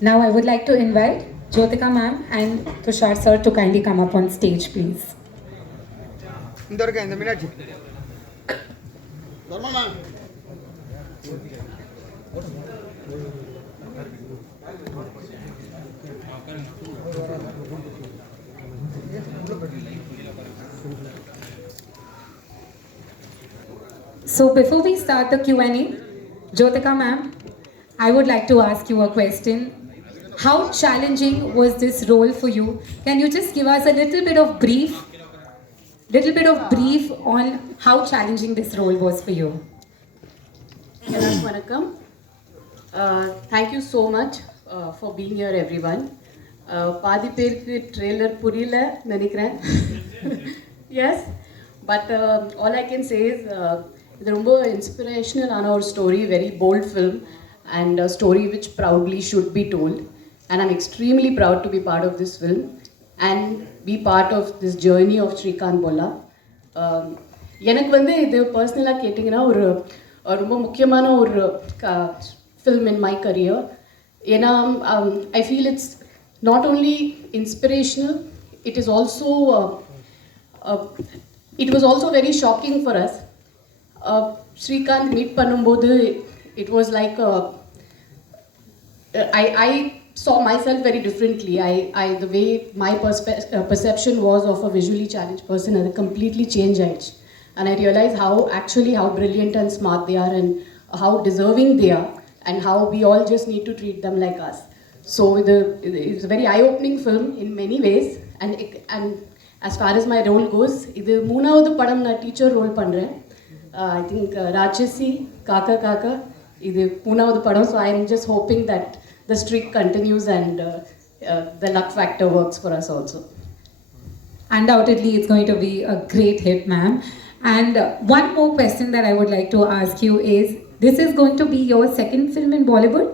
Now I would like to invite Jothika ma'am and Tushar sir to kindly come up on stage, please. So before we start the Q&A, Jothika ma'am, I would like to ask you a question. How challenging was this role for you? Can you just give us a little bit of brief on how challenging this role was for you? Vanakkam. Thank you so much for being here, everyone. பாதி பேருக்கு trailer புரியல நினைக்கிறேன். Yes, but all I can say is இது ரொம்ப inspirational ஆன ஒரு story, very bold film and a story which proudly should be told, and I'm extremely proud to be part of this film and be part of this journey of Srikanth Bolla. எனக்கு வந்து இது பர்சனலாக கேட்டிங்கன்னா ஒரு ரொம்ப முக்கியமான ஒரு film in my career. ஏன்னா I feel it's not only inspirational, it is also it was also very shocking for us. Srikanth meet பண்ணும்போது it was like I saw myself very differently. The way my perception was of a visually challenged person had completely changed. And I realized how brilliant and smart they are, and how deserving they are, and how we all just need to treat them like us. So it's a very eye-opening film in many ways, and as far as my role goes, இது மூணாவது படம் நான் teacher role பண்ணுறேன். I think ராட்சசி காக்கா காக்கா இது மூணாவது படம். So I am just hoping that the streak continues and the luck factor works for us also. Undoubtedly, it's going to be a great hit, ma'am. And one more question that I would like to ask you is, this is going to be your second film in Bollywood?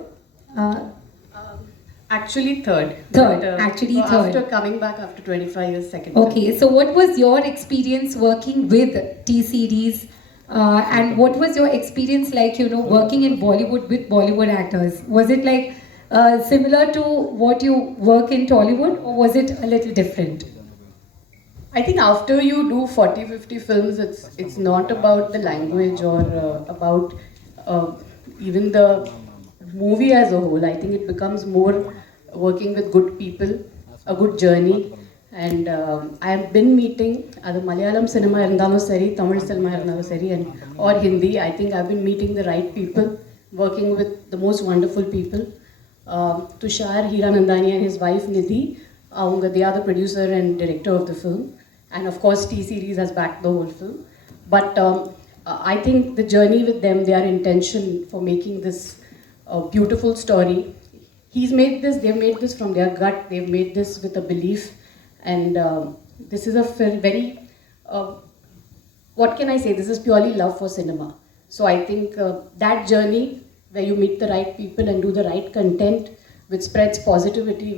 Actually third. Third. After coming back after 25 years, second. Okay, so what was your experience working with T-Series? And what was your experience like, working in Bollywood with Bollywood actors? Was it like similar to what you work in Tollywood, or was it a little different? I think after you do 40-50 films, it's not about the language or about even the movie as a whole. I think it becomes more working with good people, a good journey. And I have been meeting the Malayalam cinema irundhalum sari, Tamil cinema irundhalum sari, or Hindi. I think I've been meeting the right people, working with the most wonderful people. Tushar Hiranandani and his wife Nidhi, they are the producer and director of the film. And of course T-Series has backed the whole film. But I think the journey with them, their intention for making this beautiful story, they've made this from their gut, they've made this with a belief. And this is a very, what can I say, this is purely love for cinema. So I think that journey where you meet the right people and do the right content which spreads positivity,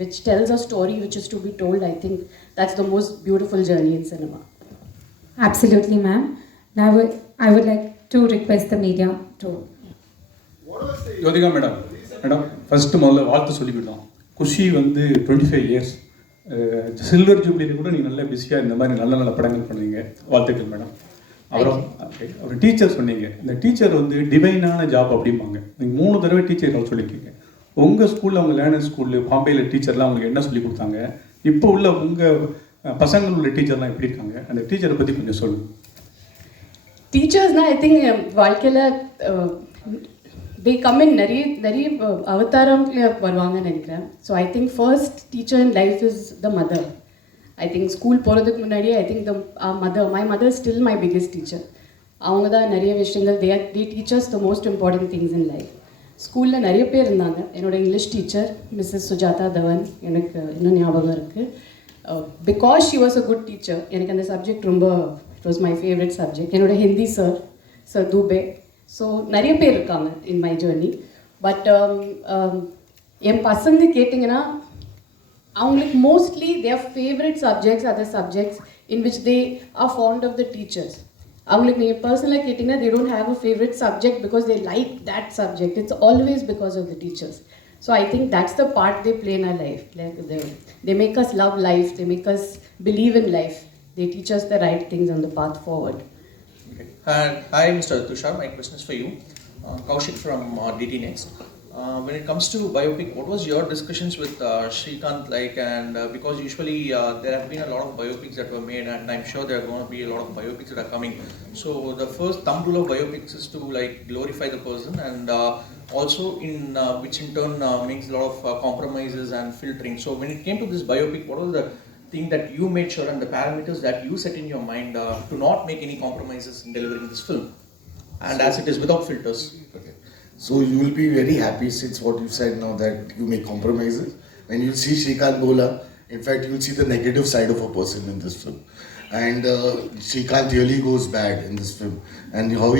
which tells a story which is to be told, I think that's the most beautiful journey in cinema. Absolutely, ma'am. Now I would like to request the media to... Jothika madam, first முதல்ல வாழ்த்து சொல்லிவிட்டோம். குஷி வந்து 25 years silver ஜூப்ளியில் கூட நீங்கள் நல்லா பிஸியாக இந்த மாதிரி நல்ல நல்ல படங்கள் பண்ணுவீங்க. வாழ்த்துக்கள் மேடம். அப்புறம் டீச்சர் சொன்னீங்க. இந்த டீச்சர் வந்து டிவைனான ஜாப் அப்படிம்பாங்க. நீங்கள் 3 தடவை டீச்சர் சொல்லியிருக்கீங்க. உங்கள் ஸ்கூலில், அவங்க லேர்னர் ஸ்கூலில் பாம்பேயில் டீச்சர்லாம் அவங்களுக்கு என்ன சொல்லி கொடுத்தாங்க? இப்போ உள்ள உங்கள் பசங்கள் உள்ள டீச்சர்லாம் எப்படி இருக்காங்க? அந்த டீச்சரை பற்றி கொஞ்சம் சொல்லுங்கள். டீச்சர்ஸ்னால் ஐ திங்க் வாழ்க்கையில் they come in நிறைய அவதாரம்ல வருவாங்கன்னு நினைக்கிறேன். So I think first teacher in life is the mother. I think school போகிறதுக்கு முன்னாடி I think my mother still my biggest teacher. அவங்க தான் நிறைய விஷயங்கள் they teachers the most important things in life. ஸ்கூலில் நிறைய பேர் இருந்தாங்க. என்னோடய English teacher mrs Sujatha Dhawan எனக்கு இன்னும் ஞாபகம் இருக்குது. Because she was a good teacher, எனக்கு அந்த சப்ஜெக்ட் ரொம்ப it was my favourite subject. என்னோடய ஹிந்தி சார் தூபே. ஸோ நிறைய பேர் இருக்காங்க இன் மை ஜேர்னி. பட் என் பசங்க கேட்டிங்கன்னா அவங்களுக்கு mostly their favourite subjects are the subjects in which they are fond of the teachers. அவங்களுக்கு நீங்கள் பர்சனலாக கேட்டிங்கன்னா they don't have a favorite subject because they like that subject. It's always because of the teachers. So I think that's the part they play in our life. Like they make us love life, they make us believe in life, they teach us the right things on the path forward. Okay. And hi, Mr. Tushar. My question is for you. Kaushik from DT Next. When it comes to biopic, what was your discussions with Srikanth like? And because usually there have been a lot of biopics that were made, and I'm sure there are going to be a lot of biopics that are coming. So the first thumb rule of biopics is to like glorify the person, and also in which in turn makes a lot of compromises and filtering. So when it came to this biopic, what was the thing that you made sure and the parameters that you set in your mind to not make any compromises in delivering this film, and as it is without filters? Okay. So you will be very happy since what you said now that you make compromises. When you see Srikanth Bola, in fact you will see the negative side of a person in this film. And Srikanth really goes bad in this film. And how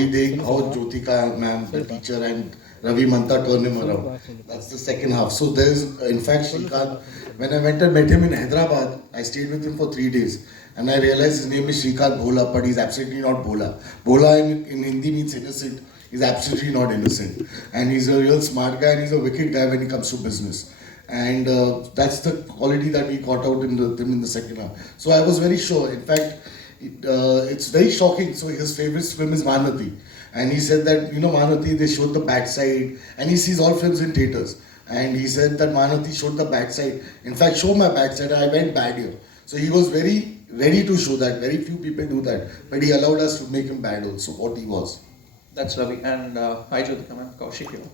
Jothika ma'am, the teacher, and Ravi Manta turn him around. That's the second half. So there is, in fact, Srikanth, when I went and met him in Hyderabad, I stayed with him for 3 days. And I realized his name is Srikanth Bola, but he's absolutely not Bola. Bola in Hindi means innocent. He's absolutely not innocent. And he's a real smart guy, and he's a wicked guy when it comes to business. And that's the quality that we got out in him in the second half. So I was very sure. In fact, it's very shocking. So his favorite film is Mahanati. And he said that, you know, Mahanati, they showed the backside. And he sees all films in theatres. And he said that Mahanati showed the backside. In fact, show my backside. I went bad here. So he was very ready to show that. Very few people do that. But he allowed us to make him bad also, what he was. That's lovely. And hi Jothika ma'am, Kaushik here.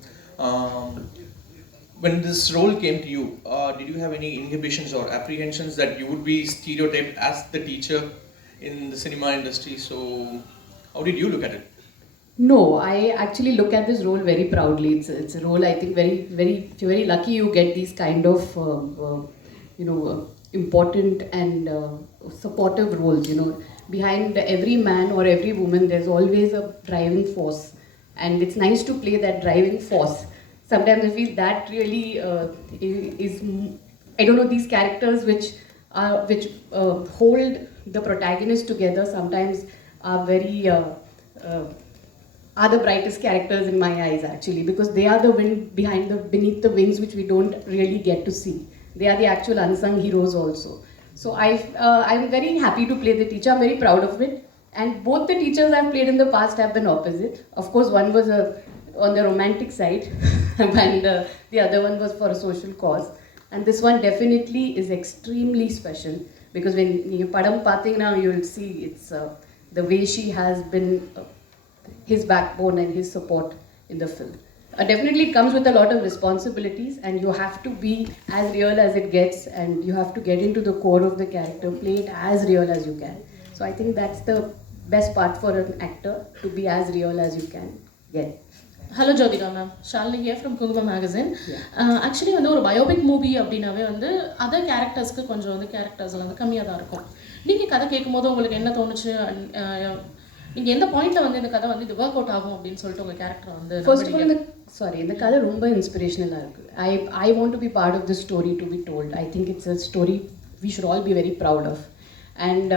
When this role came to you, did you have any inhibitions or apprehensions that you would be stereotyped as the teacher in the cinema industry? So how did you look at it? No, I actually look at this role very proudly. It's a role I think you're very lucky you get these kind of important and supportive roles. You know, behind every man or every woman there's always a driving force, and it's nice to play that driving force. Sometimes I feel that really is I don't know, these characters which hold the protagonist together sometimes are very are the brightest characters in my eyes actually, because they are the wind beneath the wings which we don't really get to see. They are the actual unsung heroes also. So I'm very happy to play the teacher. I'm very proud of it. And both the teachers I've played in the past have been opposite. Of course, one was on the romantic side, and the other one was for a social cause. And this one definitely is extremely special, because when you padam pathina, you will see it's the way she has been his backbone and his support in the film. Definitely it comes with a lot of responsibilities, and you have to be as real as it gets, and you have to get into the core of the character, play it as real as you can. So I think that's the best part for an actor, to be as real as you can get. Hello Jothika ma'am, Shalini here from Kunguma magazine. Actually வந்து ஒரு biopic movie அப்படின்னாவே வந்து other கேரக்டர்ஸ்க்கு கொஞ்சம் வந்து characters வந்து கம்மியாக தான் இருக்கும். நீங்கள் கதை கேட்கும்போது உங்களுக்கு என்ன தோணுச்சு, நீங்கள் எந்த பாயிண்ட்டில் வந்து இந்த கதை வந்து இது ஒர்க் அவுட் ஆகும் அப்படின்னு சொல்லிட்டு உங்கள் கேரக்டர் வந்து? ஃபர்ஸ்ட் ஆஃப் ஆல் இந்த கதை ரொம்ப இன்ஸ்பிரேஷனலாக இருக்குது. I want to be part of the story to be told. I think it's a story we should all be very proud of. And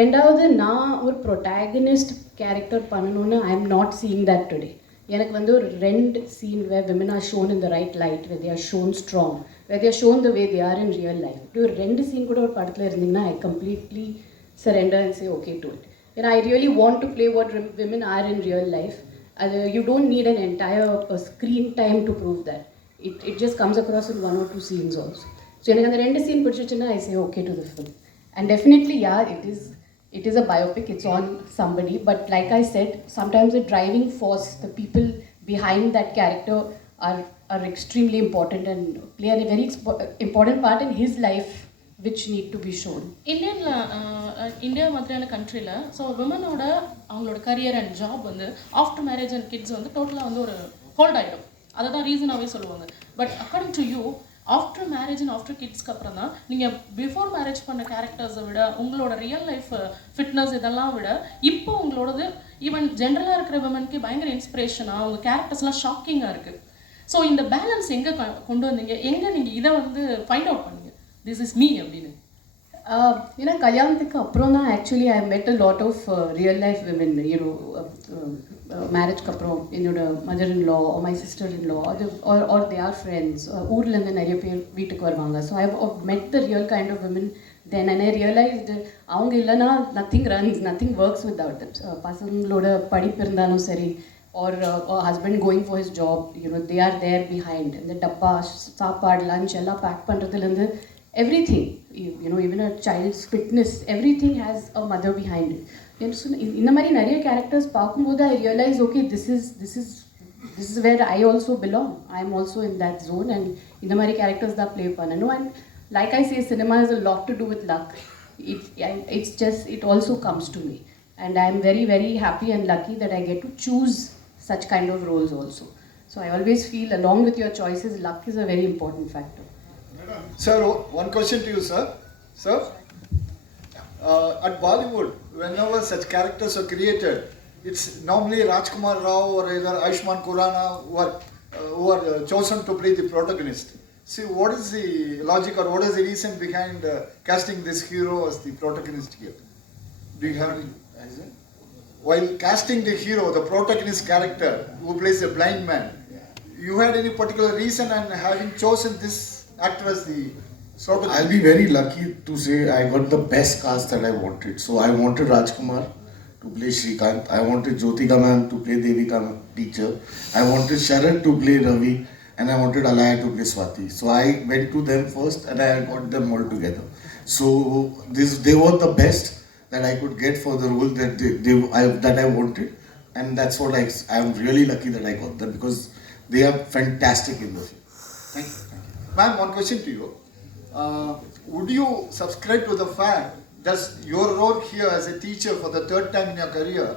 ரெண்டாவது, நான் ஒரு ப்ரொட்டாகனிஸ்ட் கேரக்டர் பண்ணணும்னு I am not seeing that today. எனக்கு வந்து ஒரு 2 scene where women are shown in the right light, where they are shown strong, where they are shown the way they are in real life. ஒரு 2 scene கூட ஒரு படத்தில் இருந்தீங்கன்னா I completely surrender and say okay to it. And I really want to play what women are in real life. You don't need an entire screen time to prove that. It just comes across in 1 or 2 scenes also. So எனக்கு அந்த 2 scene பிடிச்சிச்சுன்னா I say okay to the film. And definitely, it is a biopic, it's on somebody, but like I said, sometimes the driving force, the people behind that character are extremely important and play a very important part in his life, which need to be shown. India மாதிரியான கண்ட்ரியில் so விமனோட அவங்களோட career and job வந்து after marriage and kids வந்து டோட்டலாக வந்து ஒரு hold ஆகிடும். அதை தான் ரீசனாகவே சொல்லுவாங்க. But according to you, after marriage and after கிட்ஸ்க்கு அப்புறம் தான் நீங்கள் பிஃபோர் மேரேஜ் பண்ண கேரக்டர்ஸை விட, உங்களோட ரியல் லைஃப் ஃபிட்னஸ் இதெல்லாம் விட, இப்போ உங்களோடது ஈவன் ஜென்ரலாக இருக்கிற விமனுக்கு பயங்கர இன்ஸ்பிரேஷனாக, உங்கள் கேரக்டர்ஸ்லாம் ஷாக்கிங்காக இருக்குது. ஸோ இந்த பேலன்ஸ் எங்கே கொண்டு வந்தீங்க? எங்கே நீங்கள் இதை வந்து ஃபைண்ட் அவுட் பண்ணீங்க, திஸ் இஸ் மீ அப்படின்னு? கல்யாணத்துக்கு அப்புறம் தான் actually I met a lot of real life women, மேரேஜ்க்கு அப்புறம் என்னோட mother in law or my sister in law or they are friends, ஊர்லேருந்து நிறைய பேர் வீட்டுக்கு வருவாங்க. So I have met the real kind of women then, and I realized அவங்க இல்லைன்னா nothing runs, nothing works without them. பசங்களோட படிப்பு இருந்தாலும் சரி, or husband going for his job, they are there behind. And the டப்பா சாப்பாடு lunch எல்லாம் back பண்ணுறதுலேருந்து everything, even a child's fitness, everything has a mother behind it. So in the mari nariya characters paakumbodhu I realize, okay, this is where I also belong. I am also in that zone, and in the mari characters that play pananu. And like I say, cinema has a lot to do with luck. It's just, it also comes to me, and I am very, very happy and lucky that I get to choose such kind of roles also. So I always feel, along with your choices, luck is a very important factor. Sir, one question to you, sir. Sir, at Bollywood, whenever such characters are created, it's normally Rajkumar Rao or either Ayushmann Khurrana who are chosen to play the protagonist. See, what is the logic or what is the reason behind casting this hero as the protagonist here? Do you have any answer? While casting the hero, the protagonist character who plays a blind man, you had any particular reason and having chosen this actor as the protagonist? I'll be very lucky to say I got the best cast that I wanted. So I wanted Rajkumar to play Srikanth. I wanted Jothika ma'am to play Devika teacher. I wanted Sharad to play Ravi, and I wanted Alaya to play Swati. So I went to them first and I got them all together. So they were the best that I could get for the role that I wanted, and that's what I'm really lucky that I got them, because they are fantastic in the film. Thank you. Ma'am, one question to you. Would you subscribe to the fact that your role here as a teacher for the third time in your career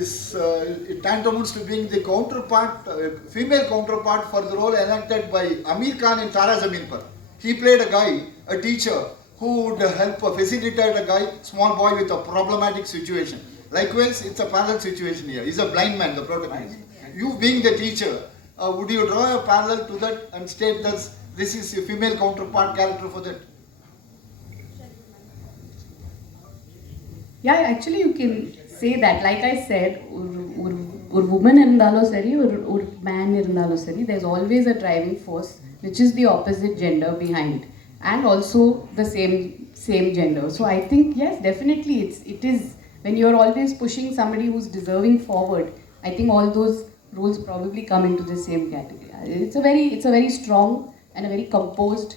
is it tantamount to being the counterpart, female counterpart for the role enacted by Aamir Khan in Tara Zameen Par? He played a guy, a teacher, who would help facilitate a guy, small boy with a problematic situation. Likewise, it's a parallel situation here. He's a blind man, the protagonist. You being the teacher, would you draw a parallel to that and state that this is a female counterpart character for that? Yeah, actually you can say that. Like I said, ஒரு woman இருந்தாலும் சரி, ஒரு man இருந்தாலும் சரி, there's always a driving force which is the opposite gender behind, and also the same gender. So I think yes, definitely it is, when you're always pushing somebody who's deserving forward, I think all those roles probably come into the same category. It's a very strong and a very composed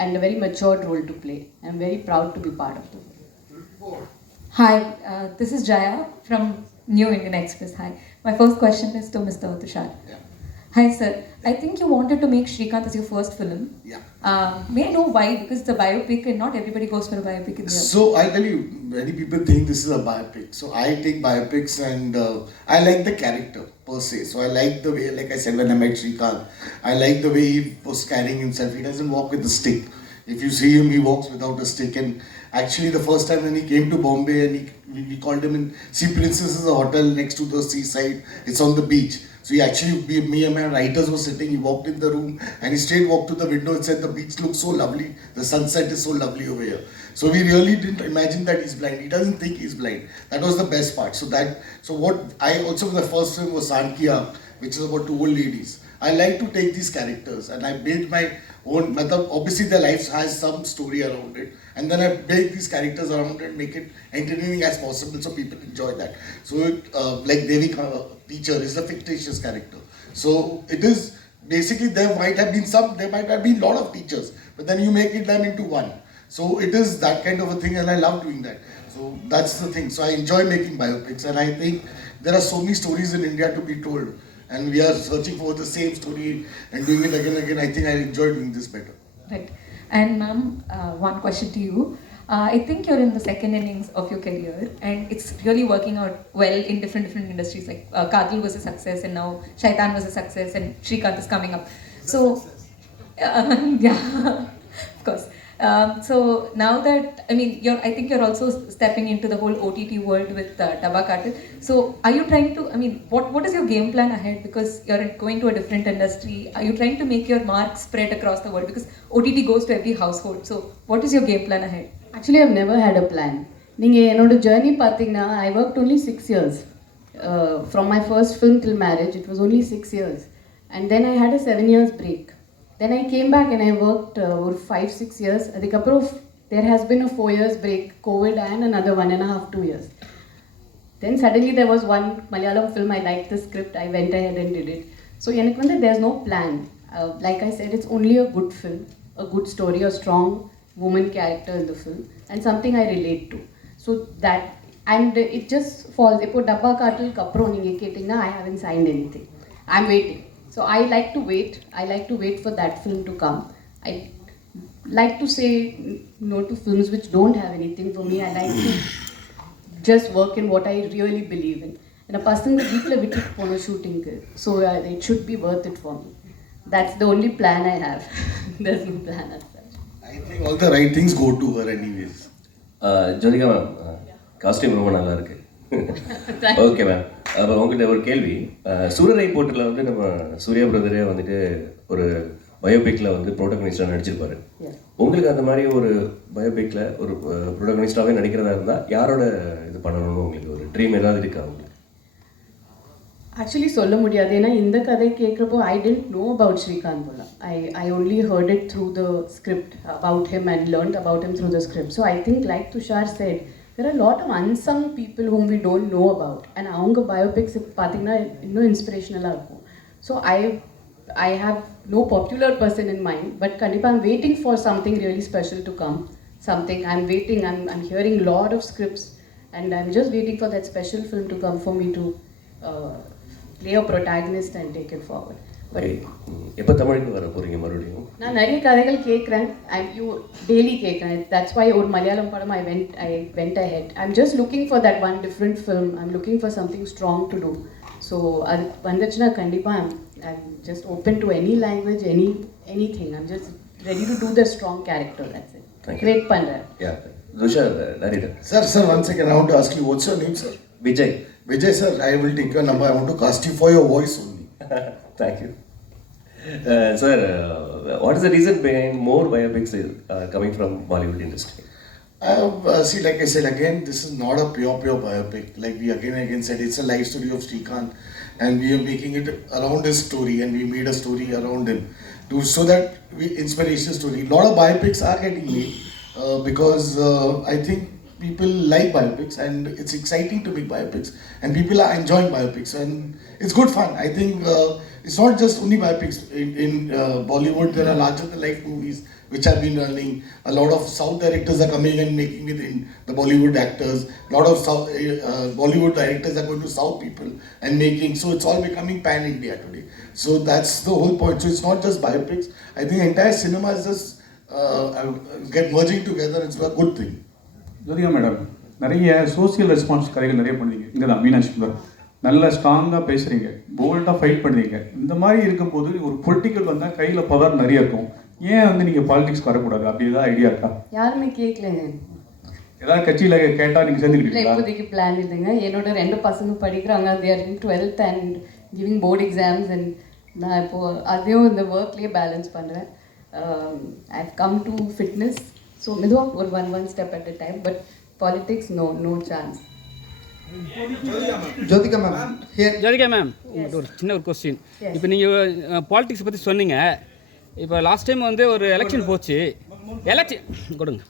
and a very matured role to play. I'm very proud to be part of it. Hi, this is Jaya from New Indian Express. Hi. My first question is to Mr. Tushar. Yeah. Hi, sir. I think you wanted to make Srikanth as your first film. Yeah. May I know why? Because it's a biopic and not everybody goes for a biopic in there. So I'll tell you, many people think this is a biopic. So I take biopics, and I like the character per se. So I like the way, like I said, when I met Srikanth, I like the way he was carrying himself. He doesn't walk with a stick. If you see him, he walks without a stick. And actually, the first time when he came to Bombay, and we called him in Sea Princess, is a hotel next to the seaside. It's on the beach. So he actually, me and my writers were sitting, he walked in the room and he straight walked to the window and said, the beach looks so lovely, the sunset is so lovely over here. So we really didn't imagine that he's blind. He doesn't think he's blind. That was the best part. So what I also, the first film was Sankia, which is about two old ladies. I like to take these characters and I build my own method. Obviously their lives has some story around it, and then I build these characters around it and make it entertaining as possible so people enjoy that. So like Devika teacher is a fictitious character. So it is basically, there might have been lot of teachers, but then you make it them into one. So it is that kind of a thing, and I love doing that. So that's the thing. So I enjoy making biopics, and I think there are so many stories in India to be told, and we are searching for the same story and doing it again and again. I think I enjoy doing this better. Right. And ma'am, one question to you. I think you're in the second innings of your career, and it's really working out well in different industries. Like Kadal was a success, and now Shaitan was a success, and Srikanth is coming up. So, yeah, of course. So now that, I mean, I think you're also stepping into the whole OTT world with Dabba Cartel. So are you trying to, I mean, what is your game plan ahead? Because you're going to a different industry. Are you trying to make your mark spread across the world? Because OTT goes to every household. So what is your game plan ahead? Actually, I've never had a plan. நீங்கள் என்னோட journey பார்த்தீங்கன்னா I worked only 6 years. From my first film till marriage, it was only 6 years. And then I had a 7 years break. Then I came back and I worked over 5-6 years. அதுக்கப்புறம் there has been a 4 years break, COVID and another 1.5, 2 years. Then suddenly there was one Malayalam film, I liked the script, I went ahead and did it. So எனக்கு வந்து there's no plan. Like I said, it's only a good film, a good story, a strong woman character in the film, and something I relate to. So that, and it just falls. இப்போ டப்பா காட்டிலுக்கு அப்புறம் நீங்கள் கேட்டிங்கன்னா I haven't signed anything. I'm waiting. So I like to wait. I like to wait for that film to come. I like to say no to films which don't have anything for me. I like to just work in what I really believe in. And a பசங்க வீட்டில் விட்டுட்டு போன ஷூட்டிங்க்கு. So it should be worth it for me. That's the only plan I have. There's no plan as such. I think all the right things go to her anyways. Jyothika ma'am, costume ரொம்ப நல்லா இருக்கு. Okay ma'am, அப்போ உங்ககிட்ட ஒரு கேள்வி. சூரரை போட்டில் வந்து நம்ம சூர்யா பிரதரே வந்துட்டு ஒரு பயோபிக்கில் வந்து ப்ரோட்டகனிஸ்டாக நடிச்சிருப்பாரு. உங்களுக்கு அந்த மாதிரி ஒரு பயோபிக்கில் ஒரு ப்ரோட்டகனிஸ்டாகவே நடிக்கிறதா இருந்தால் யாரோட இது பண்ணணும்னு உங்களுக்கு ஒரு ட்ரீம் ஏதாவது இருக்கா உங்களுக்கு? ஆக்சுவலி சொல்ல முடியாது, ஏன்னா இந்த கதை கேட்குறப்போ ஐ டென்ட் நோ அபவுட் ஸ்ரீகாந்த் போல. I only heard it through the script about him and learned about him through the script. So I think like Tushar said, there are a lot of unsung people whom we don't know about. And அவங்க biopics பார்த்தீங்கன்னா இன்னும் இன்ஸ்பிரேஷனலாக இருக்கும். So I have no popular person in mind, but கண்டிப்பாக I'm waiting for something really special to come. Something I'm waiting, I'm hearing a lot of scripts and I'm just waiting for that special film to come for me to play a protagonist and take it forward. But எப்போ தமிழுக்கு வர போகிறீங்க மறுபடியும்? நான் நிறைய கதைகள் கேட்குறேன். You daily கேட்குறேன். That's why ஒரு மலையாளம் படம் I went ahead. I'm just looking for that one different film. I'm looking for something strong to do. So அது வந்துச்சுன்னா கண்டிப்பாக I'm just open to any language, anything. I'm just ready to do the strong character. That's it. Wait பண்ணுறேன். Yeah. Tushar, narrator. Sir, one second. I want to ask you, what's your name, sir? Vijay. Vijay, sir, I will take your number. I want to cast you for your voice only. Thank you. Sir, what is the reason behind more biopics coming from Bollywood industry? See, like I said again, this is not a pure biopic. Like we again said, it's a life story of Srikanth, and we are making it around his story, and we made a story around him, so that inspirational story. A lot of biopics are getting made because I think people like biopics, and it's exciting to make biopics, and people are enjoying biopics, and it's good fun. I think it's not just only biopics. In Bollywood, there are larger than life movies which have been running. A lot of South directors are coming and making it in the Bollywood actors. A lot of Bollywood directors are going to South people and making. So it's all becoming pan-India today. So that's the whole point. So it's not just biopics. I think entire cinema is just get merging together. It's a good thing. Jyothika madam, நிறைய social response கதைகள் நிறைய பண்ணுவீங்க. இங்கே தான் மீனாட்சி சுந்தர் நல்ல ஸ்ட்ராங்காக பேசுகிறீங்க, போல்டாக ஃபைட் பண்ணுறீங்க. இந்த மாதிரி இருக்கும்போது ஒரு பொலிட்டிக்கல் வந்தால் கையில் பவர் நிறைய இருக்கும். ஏன் வந்து நீங்கள் பாலிடிக்ஸ்க்கு வரக்கூடாது? அப்படி ஏதாவது ஐடியா இருக்கா? யாருமே கேட்கலங்க. ஏதாவது கட்சியில் கேட்டால் நீங்கள் சேர்ந்துக்கிட்டீங்களா? இப்போதைக்கு பிளான் இல்லைங்க. என்னோட 2 பசங்க படிக்கிறாங்க. they are in 12th and giving board exams, and நான் இப்போது அதையும் இந்த ஒர்க்லேயே பேலன்ஸ் பண்ணுறேன். I've come to fitness. So மெதுவாக ஒரு one step at a time, but politics no chance. Jyothika ma'am, Jyothika ma'am, ஒரு சின்ன ஒரு கொஸ்டின். இப்போ நீங்கள் பாலிடிக்ஸ் பற்றி சொன்னீங்க. இப்போ லாஸ்ட் டைம் வந்து ஒரு எலெக்ஷன் போச்சு. எலெக்ஷன் கொடுங்க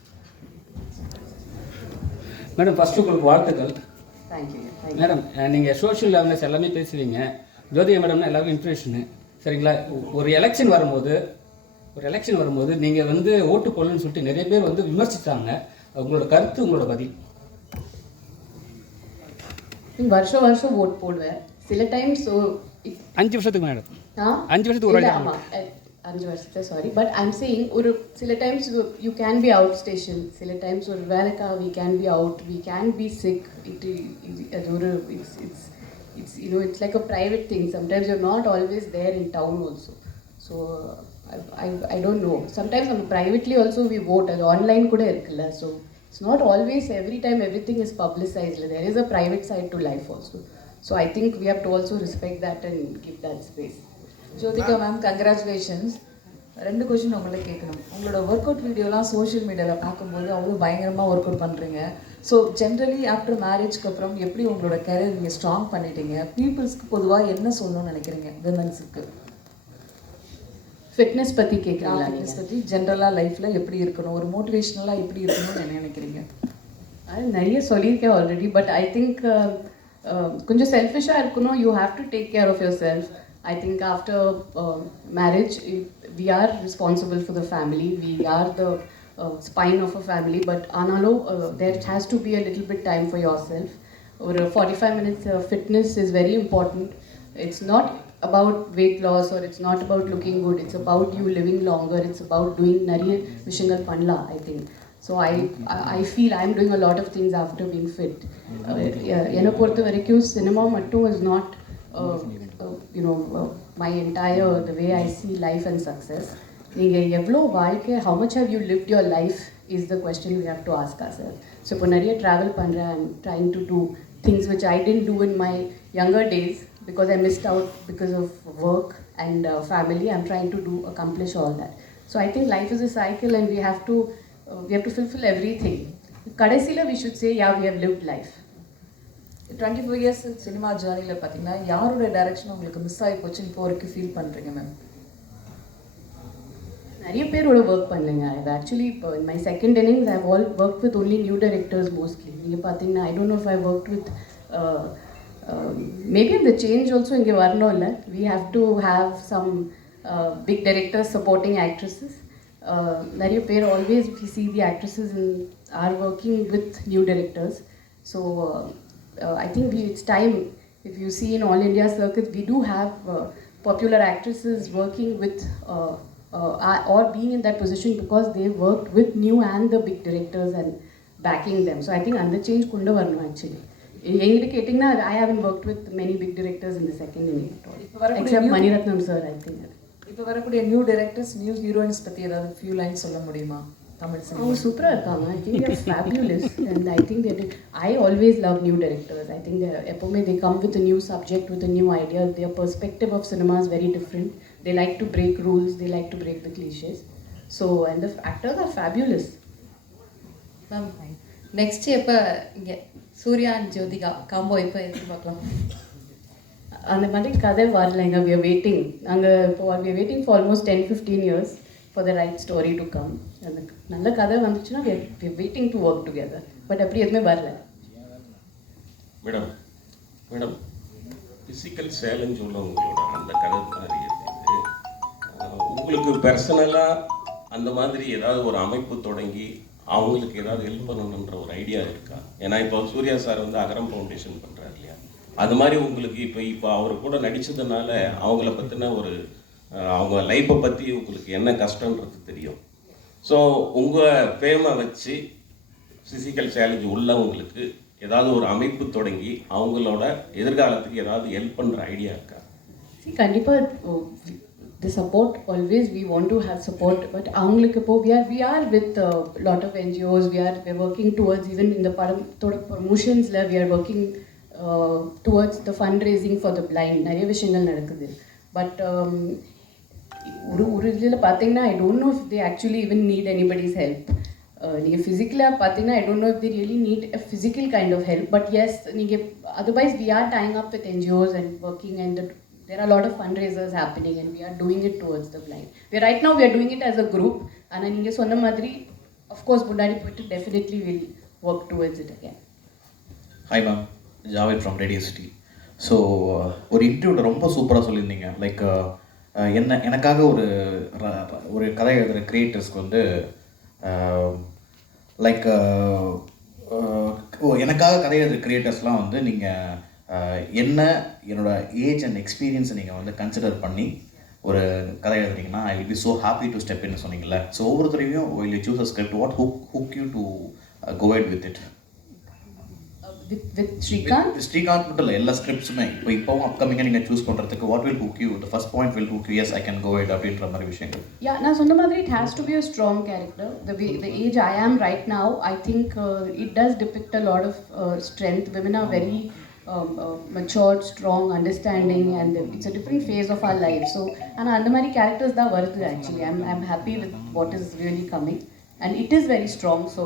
மேடம். ஃபஸ்ட்டு உங்களுக்கு வாழ்த்துக்கள். Thank you madam. நீங்கள் சோஷியல் அவேர்னஸ் எல்லாமே பேசுவீங்க. ஜோதிகா மேடம்னா எல்லாருக்கும் இன்ஃபர்மேஷனு, சரிங்களா? ஒரு எலெக்ஷன் வரும்போது நீங்கள் வந்து ஓட்டு போடலன்னு சொல்லிட்டு நிறைய பேர் வந்து விமர்சித்தாங்க. உங்களோட கருத்து, உங்களோட பதில்? வருஷம் ஓட் போடுவேன். சில டைம்ஸ் 5 வருஷத்துக்கு மேடம். 5 வருஷத்துக்கு ஒரு ஆமாம் 5 வருஷத்தை சாரி. பட் ஐம் சேயிங் ஒரு சில times you can be outstation. சில டைம்ஸ் ஒரு வேலைக்காக we can be out, we can be sick. அது ஒரு it's it's like a private thing. Sometimes you're not always there in town also. So I don't know. Sometimes privately also we vote. As online kuda irukilla. So it's not always every time everything is publicized. There is a private side to life also. So I think we have to also respect that and give that space. Jothika ma'am, congratulations. 2 question உங்கள்கிட்ட கேட்கணும். உங்களோட work out வீடியோலாம் social மீடியாவில் பார்க்கும்போது அவ்வளோ பயங்கரமாக work out பண்ணுறீங்க. So generally after மேரேஜ்க்கு அப்புறம் எப்படி உங்களோட கேரியர் நீங்கள் ஸ்ட்ராங் பண்ணிட்டீங்க? பீப்புள்ஸ்க்கு பொதுவாக என்ன சொல்லணும்னு நினைக்கிறீங்க விமன்ஸுக்கு? ஃபிட்னஸ் பற்றி கேட்குறாங்க. ஃபிட்னஸ் பற்றி ஜென்ரலாக லைஃப்பில் எப்படி இருக்கணும், ஒரு மோட்டிவேஷ்னலாக எப்படி இருக்கணும்னு என்ன நினைக்கிறீங்க? அது நிறைய சொல்லியிருக்கேன் ஆல்ரெடி. பட் ஐ திங்க் கொஞ்சம் செல்ஃபிஷாக இருக்கணும். You have to take care of yourself. I think after marriage, we are responsible for the family. We are the spine of a family. But analo, there has to be a little bit time for yourself. Or 45 minutes fitness is very important. It's not about weight loss or it's not about looking good. It's about you living longer. It's about doing nariya vishangal panla, I think. So I feel I'm doing a lot of things after being fit. Ena portha varaiku cinema mattu is not my entire, the way I see life and success. How much have you lived your life is the question we have to ask ourselves. So இப்போ நிறைய travel பண்ணுறேன். I'm trying to do things which I didn't do in my younger days because I missed out because of work and family. I'm trying to accomplish all that. So I think life is a cycle and we have to fulfill everything. கடைசியில் we should say, yeah, we have lived life. 24 years cinema ஜேர்னியில் பார்த்தீங்கன்னா யாரோட direction உங்களுக்கு miss ஆகி போச்சுன்னு இப்போ வரைக்கும் feel பண்ணுறீங்க மேம்? நிறைய பேரோட ஒர்க் பண்ணலைங்க. ஐ ஆக்சுவலி இப்போ in my second innings I all work with only new directors mostly. நீங்கள் பார்த்தீங்கன்னா I don't know if I work with maybe அந்த சேஞ்ச் ஆல்சோ இங்கே வரணும் இல்லை. We have to have some big directors supporting actresses. நிறைய பேர் always we see the actresses are working with new directors. So I think it's time. If you see in all India circuits, we do have popular actresses working with or being in that position because they worked with new and the big directors and backing them. So I think under change kunda varnu actually. I haven't worked with many big directors in the second inning at all. Except Maniratnam sir, I think. இப்போ வரக்கூடிய new directors, new heroines பற்றி ஏதாவது few lines சொல்ல முடியுமா Tamil cinema? அவங்க சூப்பராக இருக்காங்க. I think they are fabulous and I think I always love new directors. I think எப்போவுமே they come with a new subject, with a new idea. Their perspective of cinema is very different. They like to break rules, they like to break the cliches. So and the actors are fabulous. Ma'am next எப்போ இங்கே Surya and Jyothika combo எப்போ எதிர்பார்க்கலாம்? அந்த மாதிரி கதை வரலைங்க. we are waiting. we are waiting for almost 10-15 years for the right story to come. அந்த நல்ல கதை வந்துச்சுன்னா we are waiting to work together. But அப்படி எதுவுமே வரல. மேடம் ஃபிசிக்கல் சேலஞ்ச் உள்ளவங்களோட அந்த கதை அறியறது உங்களுக்கு பர்சனலாக அந்த மாதிரி ஏதாவது ஒரு அமைப்பு தொடங்கி அவங்களுக்கு ஏதாவது ஹெல்ப் பண்ணணுன்ற ஒரு ஐடியா இருக்கா? ஏன்னா இப்போ சூர்யா சார் வந்து அகரம் ஃபவுண்டேஷன் பண்ணுறாரு இல்லையா, அது மாதிரி உங்களுக்கு இப்போ அவர் கூட நடித்ததுனால அவங்கள பற்றின ஒரு அவங்க லைஃப்பை பற்றி உங்களுக்கு என்ன கஷ்டன்றது தெரியும். ஸோ உங்கள் ஃபேமை வச்சு ஃபிசிக்கல் சேலஞ்ச் உள்ளவங்களுக்கு ஏதாவது ஒரு அமைப்பு தொடங்கி அவங்களோட எதிர்காலத்துக்கு ஏதாவது ஹெல்ப் பண்ணுற ஐடியா இருக்கா? கண்டிப்பாக the support always we want to have support, but அவங்களுக்கு இப்போ we are with a lot of NGOs. we're working towards, even in the promotions we are working towards the fundraising for the blind. நிறைய விஷயங்கள் நடக்குது. But ஒரு இதில் பார்த்தீங்கன்னா I don't know if they actually even need anybody's help. நீங்கள் ஃபிசிக்கலாக பார்த்தீங்கன்னா I don't know if they really need a physical kind of help, but yes, நீங்கள் otherwise we are tying up with NGOs and working, and there are a lot of fundraisers happening and we are doing it towards the blind. Right now we are doing it as a group, and நீங்கள் சொன்ன மாதிரி of course முன்னாடி போயிட்டு definitely will work towards it again. Hi ma'am, Javed from Radio City. So ஒரு இன்டர்வியூவில் ரொம்ப சூப்பராக சொல்லியிருந்தீங்க. லைக் எனக்காக ஒரு கதை எழுதுகிற கிரியேட்டர்ஸ்க்கு வந்து லைக் எனக்காக கதை எழுதுகிற கிரியேட்டர்ஸ்லாம் வந்து நீங்கள் என்னோட ஏஜ் அண்ட் எக்ஸ்பீரியன்ஸை நீங்கள் வந்து கன்சிடர் பண்ணி ஒரு கதை எழுதுறீங்கன்னா I will be so happy to step இன்னு சொன்னீங்கல்ல. ஸோ ஒவ்வொருத்தரையும் will you choose a script, what hook you to go ahead with it? With Srikanth? With Srikanth மட்டும் இல்லை, எல்லா ஸ்கிரிப்ட்ஸுமே இப்போவும் அப்கமிங்காக நீங்கள் சூஸ் பண்ணுறதுக்கு what will hook you, the first point will hook you, yes I can go ahead அப்படின்ற மாதிரி விஷயங்கள். நான் சொன்ன மாதிரி it has to be a strong character. The age I am right now, I think it does depict a lot of strength. Women are very matured, strong, understanding, and it's a different phase of our life. So, and அந்த மாதிரி characters தான் வருது actually. I'm happy with what is really coming, and it is very strong. So,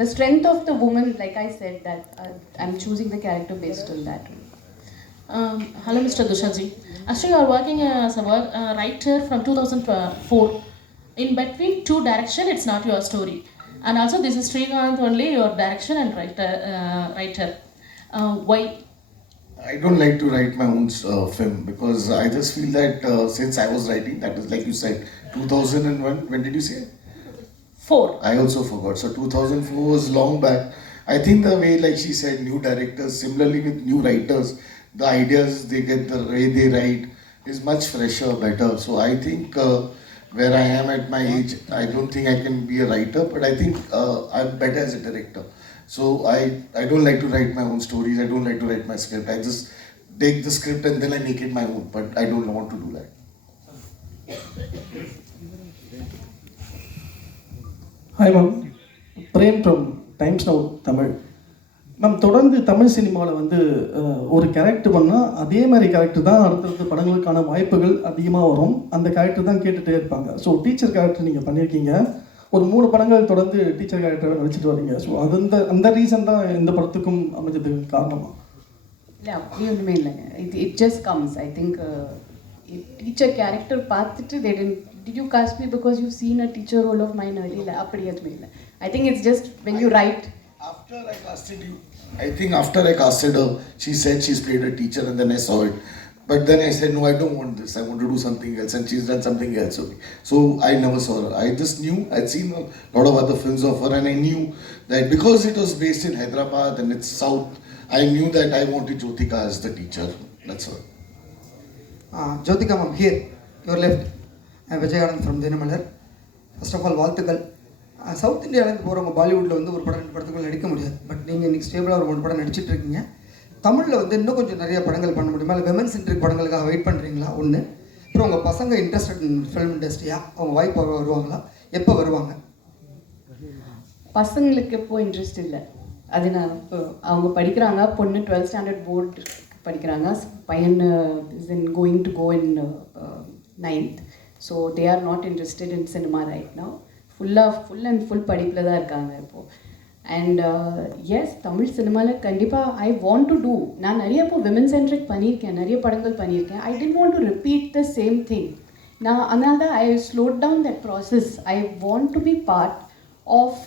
the strength of the woman, like I said, that I'm choosing the character based on that. Hello, Mr. Dushaji. Actually, you are working as a writer from 2004. In between two direction, it's not your story. And also, this is Srikanth only, your direction and writer. Why? I don't like to write my own film because I just feel that since I was writing, that is like you said, 2001, when did you say? 4. I also forgot. So 2004 was long back. I think the way, like she said, new directors, similarly with new writers, the ideas they get, the way they write is much fresher, better. So I think where I am at my age, I don't think I can be a writer, but I think I'm better as a director. So I don't like to write my own stories. I don't like to write my script. I just take the script and then I make it my own, but I don't want to do that. Hi ma'am, Prem from Times Now Tamil. Ma'am, தொடர்ந்து தமிழ் சினிமாவில் வந்து ஒரு character பண்ணால் அதே மாதிரி character தான் அடுத்தடுத்த படங்களுக்கான வாய்ப்புகள் அதிகமாக வரும். அந்த கேரக்டர் தான் கேட்டுகிட்டே இருப்பாங்க. ஸோ டீச்சர் கேரக்டர் நீங்கள் பண்ணியிருக்கீங்க, ஒரு 3 படங்கள் தொடர்ந்து டீச்சர் கேரக்டரை நடிச்சிட்டு வரீங்க. ஸோ அந்த ரீசன் தான் இந்த படத்துக்கும் அமைஞ்சதுக்கு காரணமாக? இல்லை, அப்படி ஒன்றுமே இல்லைங்க. It just comes. I think teacher character பார்த்துட்டு did you cast me because you've seen a teacher role of mine earlier? அப்படி எதுவுமே இல்லை. I think it's just when you write. After I casted you, I think after I casted her, she said she's played a teacher and then I saw it. But then I said, no, I don't want this. I want to do something else. And she's done something else. Okay. So I never saw her. I just knew, I'd seen a lot of other films of her and I knew that because it was based in Hyderabad and it's South, I knew that I wanted Jothika as the teacher. That's all. Jothika ma'am, here, your left. I'm Accharam from Dinamalar. First of all, வாழ்த்துக்கள். South இந்தியாவிலேருந்து போகிறவங்க பாலிவுட்டில் வந்து ஒரு படம் 2 படத்துக்குள்ள நடிக்க முடியாது. But நீங்கள் இன்றைக்கி ஸ்டேபிளாக ஒரு 3 படம் நடிச்சிட்டு இருக்கீங்க. தமிழில் வந்து இன்னும் கொஞ்சம் நிறைய படங்கள் பண்ண முடியுமா? இல்லை விமன் சென்ட்ரிக் படங்களுக்காக வெயிட் பண்ணுறீங்களா? ஒன்று. அப்புறம் உங்கள் பசங்க இன்ட்ரெஸ்டட் இன் ஃபிலிம் இண்டஸ்ட்ரியா? அவங்க வாய்ப்பு வருவாங்களா? எப்போ வருவாங்க? பசங்களுக்கு எப்போ இன்ட்ரெஸ்ட் இல்லை. அது நான் இப்போ அவங்க படிக்கிறாங்க. பொண்ணு 12th standard போர்டு படிக்கிறாங்க. பையன் is in going to go in 9th. So they are not interested in cinema right now. Full and full படிப்பில் தான் இருக்காங்க இப்போது. அண்ட் எஸ், தமிழ் சினிமாவில் கண்டிப்பாக ஐ வாண்ட் டு டூ. நான் நிறைய இப்போ விமன் சென்ட்ரிக் பண்ணியிருக்கேன், நிறைய படங்கள் பண்ணியிருக்கேன். I don't want to repeat the same thing. நான் அதனால தான் I slowed down that process. I want to be part of,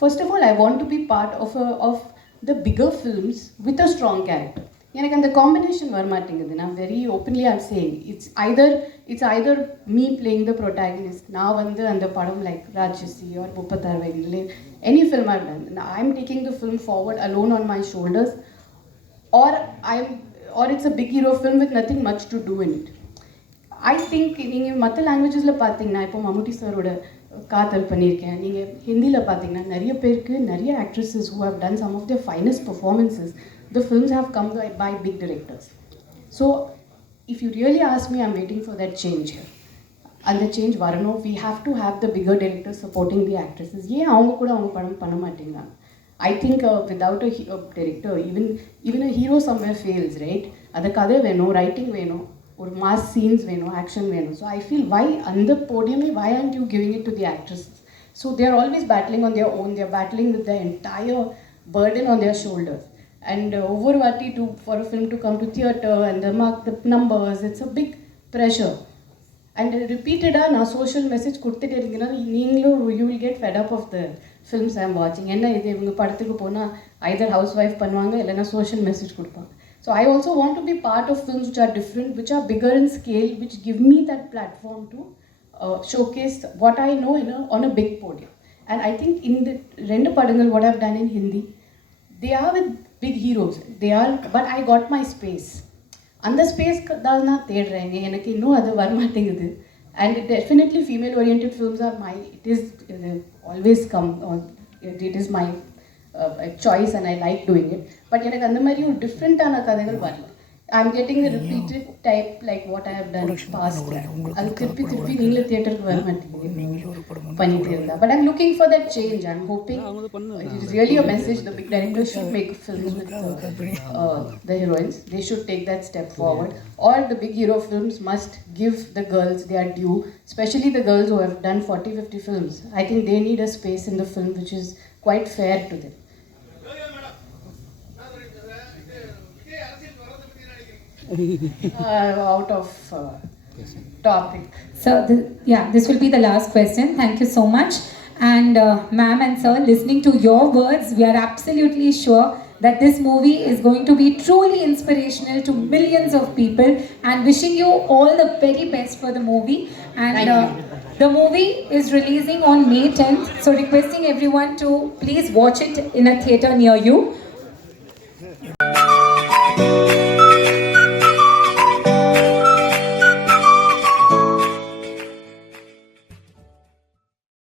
first of all I want to be part of the bigger films with a strong character. எனக்கு அந்த combination வர மாட்டேங்குது. நான் very openly I'm saying it's either me playing the protagonist. நான் வந்து அந்த படம் like Ratchasi or 36 வயதில் any film I done, I am taking the film forward alone on my shoulders, or it's a big hero film with nothing much to do in it. I think நீங்கள் மற்ற லாங்குவேஜஸில் பார்த்தீங்கன்னா, இப்போ மம்முட்டி சாரோட காதல் பண்ணியிருக்கேன். நீங்கள் ஹிந்தியில் பார்த்தீங்கன்னா நிறைய பேருக்கு, நிறைய actresses who have done some of their finest performances, the films have come by big directors. So if you really ask me, I'm waiting for that change here. And the change varano, we have to have the bigger directors supporting the actresses. Yeah, avanga kuda avanga padam panna mattinga. I think without a director, even a hero somewhere fails, right? Adha kadha veno, writing veno, or mass scenes veno, action veno. So I feel, why on the podium, why aren't you giving it to the actresses? So they are always battling on their own. They are battling with the entire burden on their shoulders. And over vati for a film to come to theatre and the numbers, it's a big pressure. And repeated na social message கொடுத்துட்டே இருக்கீங்கன்னா நீங்களும் you will get fed up of the films I am watching. என்ன இது, இவங்க படத்துக்கு போனால் either housewife பண்ணுவாங்க இல்லைன்னா social message கொடுப்பாங்க. So I also want to be part of films which are different, which are bigger in scale, which give me that platform to showcase what I know on a big podium. And I think in the rendu padangal what I have done in Hindi, they are with big heroes. They are, but I got my space. அந்த space தான் நான் தேடுறேங்க. எனக்கு இன்னும் அது வரமாட்டேங்குது. And definitely female oriented films R it is always come, it is my choice and I like doing it. But எனக்கு அந்த மாதிரி ஒரு டிஃப்ரெண்ட்டான கதைகள் வரல. I'm getting the repeated type like what I have done past. அது திருப்பி திருப்பி நீங்களே தியேட்டருக்கு வர மாட்டீங்க பண்ணிட்டே இருந்தா. But I'm looking for that change. I'm hoping it is really a message the big directors should make films with the heroines. They should take that step forward. Or the big hero films must give the girls their due, especially the girls who have done 40-50 films. I think they need a space in the film which is quite fair to them. Out of topic. So, this will be the last question. Thank you so much. And ma'am and sir, listening to your words, we are absolutely sure that this movie is going to be truly inspirational to millions of people, and wishing you all the very best for the movie. And the movie is releasing on May 10th, so requesting everyone to please watch it in a theatre near you.